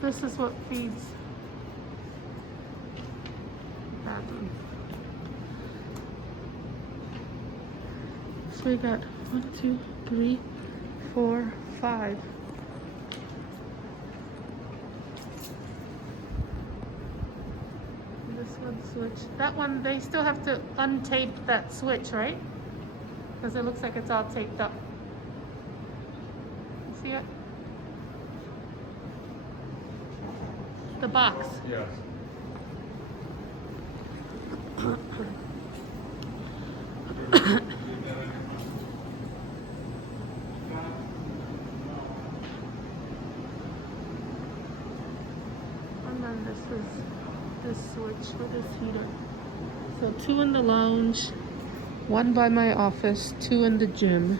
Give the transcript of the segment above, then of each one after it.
this is what feeds bathroom. So we got 1, 2, 3, 4, 5. This one switch. That one, they still have to untape that switch, right? Because it looks like it's all taped up. You see it? The box. Yes. And then this is this switch for this heater. So 2 in the lounge, 1 by my office, 2 in the gym.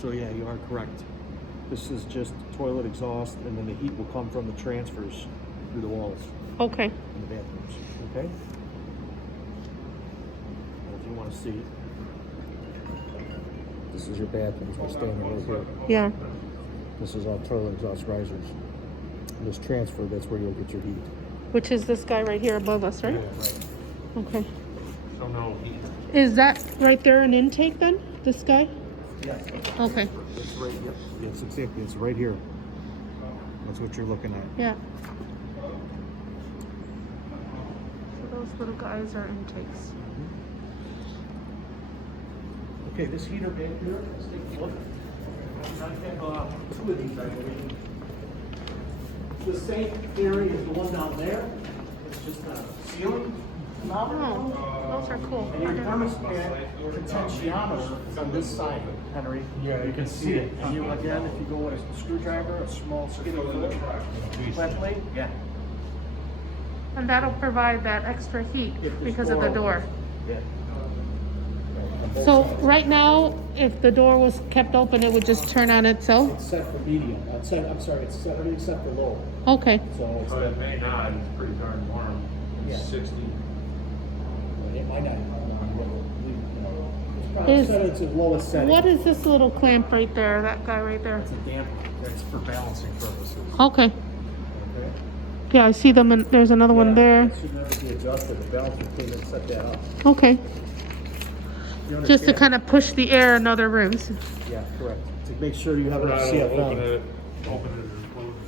So yeah, you are correct. This is just toilet exhaust, and then the heat will come from the transfers through the walls Okay. in the bathrooms. Okay? And if you want to see, this is your bathrooms. We're standing right here. Yeah. This is all toilet exhaust risers. And this transfer, that's where you'll get your heat. Which is this guy right here above us, right? Yeah, right. Okay. So no heat. Is that right there an intake then? This guy? Yes. Okay. It's right. Yep. It's exactly. It's right here. That's what you're looking at. Yeah. So those little guys are intakes. Okay, this heater back here. Let's take a look. I have 2 of these, I believe. The same area as the one down there. It's just a ceiling. Oh, those are cool. And your thermostat potentiometer is on this side, Henry. Yeah, you can see it. And you again, if you go with a screwdriver, a small skinny foot, flat plate, yeah. And that'll provide that extra heat If this because of the door. Yeah. So right now, if the door was kept open, it would just turn on itself? It's set for medium. I'm sorry, it's set everything except for low. Okay. So it's But it may not, it's pretty darn warm. Yeah. It's 60. it might not. It's probably Is- set its lowest setting. What is this little clamp right there, that guy right there? It's a damper. That's for balancing purposes. Okay. Okay. Yeah, I see them, and there's another one there. It should never be adjusted. The balancer came and set that up. Okay. You Just to understand? kind of push the air in other rooms. Yeah, correct. To make sure you have enough Open CFM. it and close it.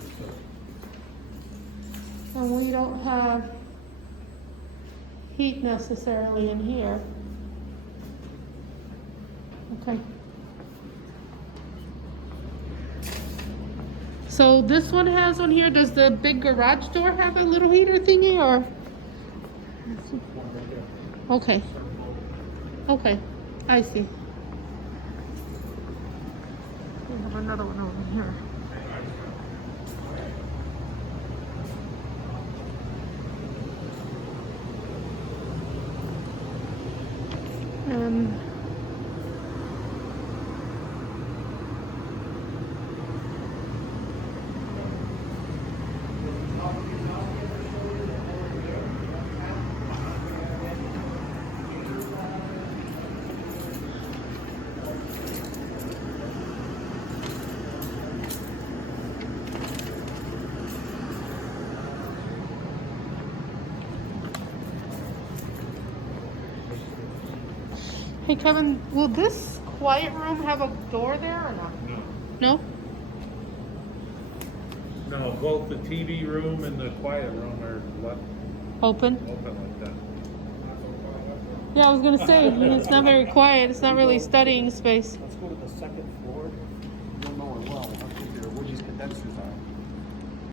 And we don't have heat necessarily in here. Okay. So this one has one here. Does the big garage door have a little heater thingy or? Okay. Okay, I see. We have another one over here. And hey Kevin, will this quiet room have a door there or not? No. No? No, both the TV room and the quiet room are left Open? open like that. Yeah, I was gonna say, it's not very quiet. It's not really studying space. Let's go to the second